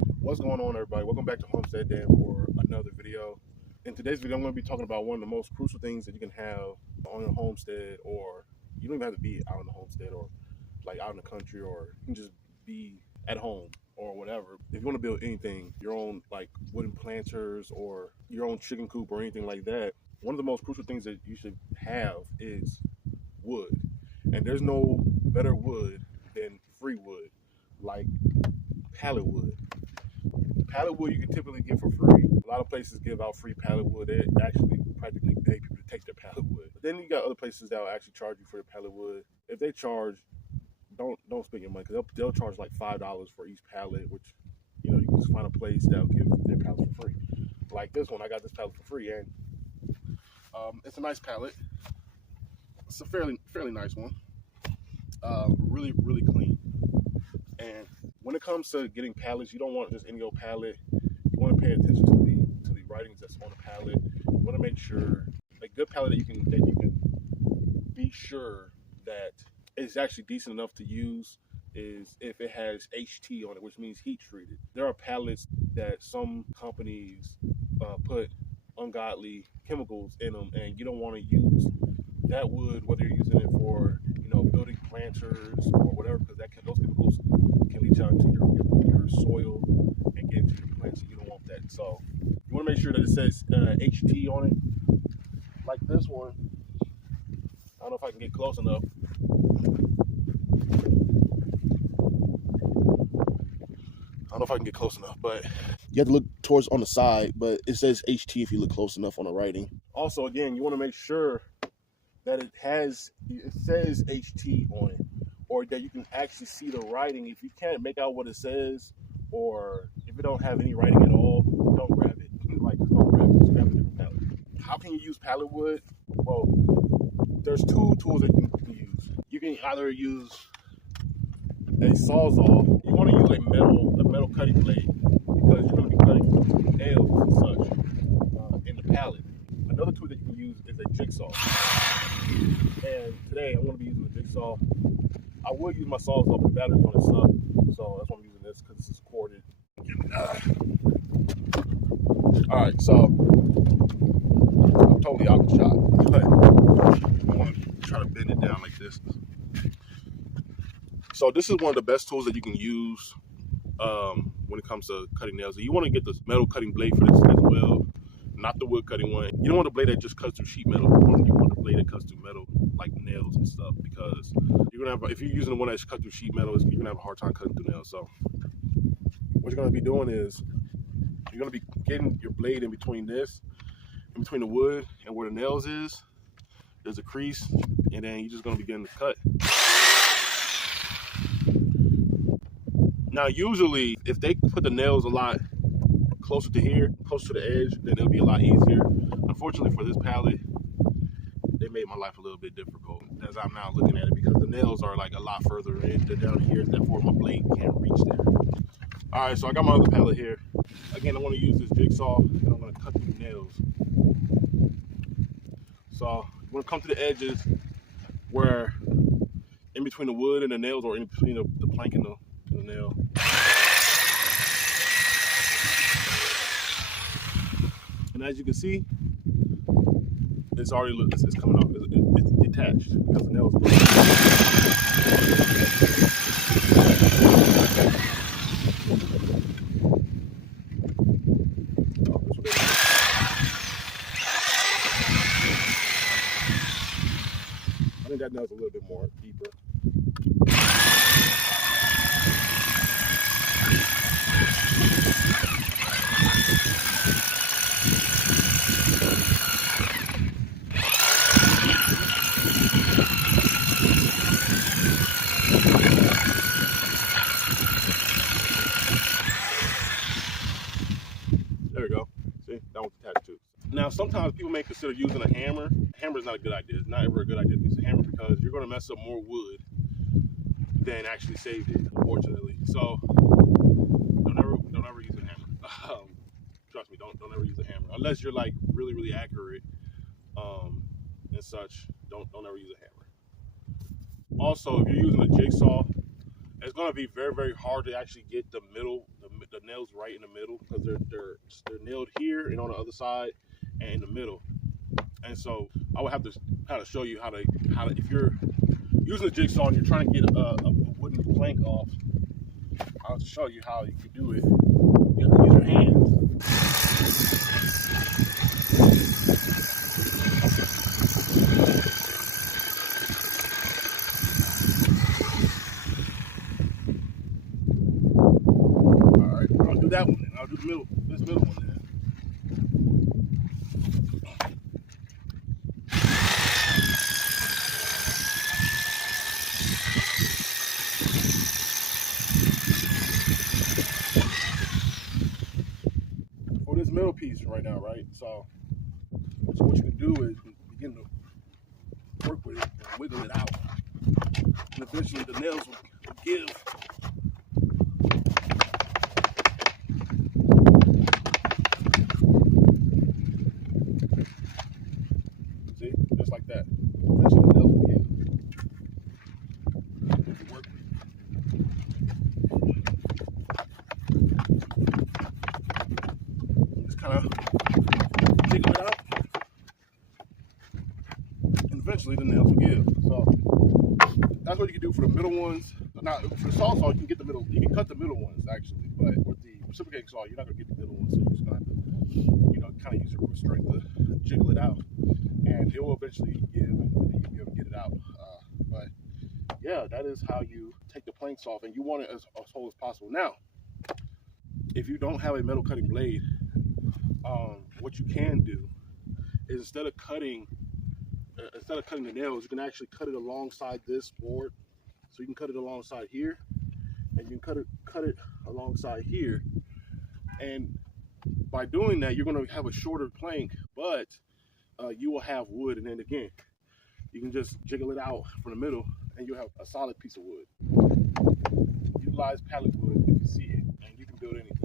What's going on, everybody? Welcome back to Homestead Dan for another video. In today's video, I'm going to be talking about one of the most crucial things that you can have on your homestead, or you don't even have to be out in the homestead or like out in the country, or you can just be at home or whatever. If you want to build anything, your own like wooden planters or your own chicken coop or anything like that, one of the most crucial things that you should have is wood. And there's no better wood than free wood, like pallet wood. Pallet wood you can typically get for free. A lot of places give out free pallet wood. They actually practically pay people to take their pallet wood. But then you got other places that will actually charge you for your pallet wood. If they charge, don't spend your money, because they'll charge like $5 for each pallet, which you can just find a place that'll give their pallets for free. Like this one, I got this pallet for free, and it's a nice pallet. It's a fairly nice one. Really clean. And when it comes to getting pallets, you don't want just any old pallet. You want to pay attention to the writings that's on the pallet. You want to make sure a good pallet that you can be sure that it's actually decent enough to use is if it has HT on it, which means heat treated. There are pallets that some companies put ungodly chemicals in them, and you don't want to use that wood, whether you're using it for building planters or whatever, because those chemicals can leach out into your soil and get into your plants. You don't want that. So you want to make sure that it says HT on it, like this one. I don't know if I can get close enough. But you have to look towards on the side, but it says HT if you look close enough on the writing. Also, again, you want to make sure that it says HT on it, or that you can actually see the writing. If you can't make out what it says, or if it don't have any writing at all, don't grab it. Just don't grab it. Just grab a different pallet. How can you use pallet wood? Well, there's two tools that you can use. You can either use a Sawzall. You want to use a metal cutting blade, because you're going to be cutting nails and such in the pallet. Another tool that you can use is a jigsaw. And today I'm going to be using the jigsaw. I would use my Sawzall, but the battery's on its sub, so that's why I'm using this, because this is corded. Alright, so I'm totally out the shot, but I want to try to bend it down like this. So this is one of the best tools that you can use when it comes to cutting nails. You want to get this metal cutting blade for this as well, not the wood cutting one. You don't want a blade that just cuts through sheet metal. You want a blade that cuts through metal, like nails and stuff, because you're gonna have, if you're using the one that's cut through sheet metal, you're gonna have a hard time cutting through nails. So what you're gonna be doing is you're gonna be getting your blade in between the wood and where the nails is. There's a crease, and then you're just gonna begin to cut. Now, usually, if they put the nails a lot closer to here, closer to the edge, then it'll be a lot easier. Unfortunately for this pallet, they made my life a little bit difficult as I'm now looking at it, because the nails are like a lot further in. They're down here, therefore my blade can't reach there. All right, so I got my other pallet here. Again, I want to use this jigsaw, and I'm going to cut through the nails. So you want to come to the edges where in between the wood and the nails, or in between the plank and the nail. And as you can see, it's already it's coming off. It's detached because the nail is I think that nail's a little bit more deeper. There we go. See, that one's attached too. Now, sometimes people may consider using a hammer. A hammer is not a good idea. It's not ever a good idea to use a hammer, because you're going to mess up more wood than actually save it, unfortunately. So don't ever use a hammer. Trust me, don't ever use a hammer unless you're like really accurate and such. Don't ever use a hammer. Also, if you're using a jigsaw, it's going to be very hard to actually get the the nails right in the middle because they're nailed here and on the other side and in the middle. And so I would have to kind of show you how to if you're using a jigsaw and you're trying to get a wooden plank off, I'll show you how you can do it. You have to use your hands. All right, I'll do that one then. I'll do this middle one then. For this middle piece right now, right? So what you can do is you can begin to work with it and wiggle it out. And eventually the nails will give. See? Just like that. Eventually the nails will give. If you work with it. Just kind of jiggle it out. And eventually the nails will give. So that's what you can do for the middle ones. Now, for the Sawzall, you can get the middle. You can cut the middle ones actually, but with the reciprocating saw, you're not gonna get the middle ones. So you're just gonna have to, kind of use your grip strength to jiggle it out, and it will eventually give, and you'll be able to get it out. But yeah, that is how you take the planks off, and you want it as whole as possible. Now, if you don't have a metal cutting blade, what you can do is instead of cutting the nails, you can actually cut it alongside this board. So you can cut it alongside here, and you can cut it alongside here. And by doing that, you're going to have a shorter plank, but you will have wood. And then again, you can just jiggle it out from the middle, and you'll have a solid piece of wood. Utilize pallet wood if you see it, and you can build anything.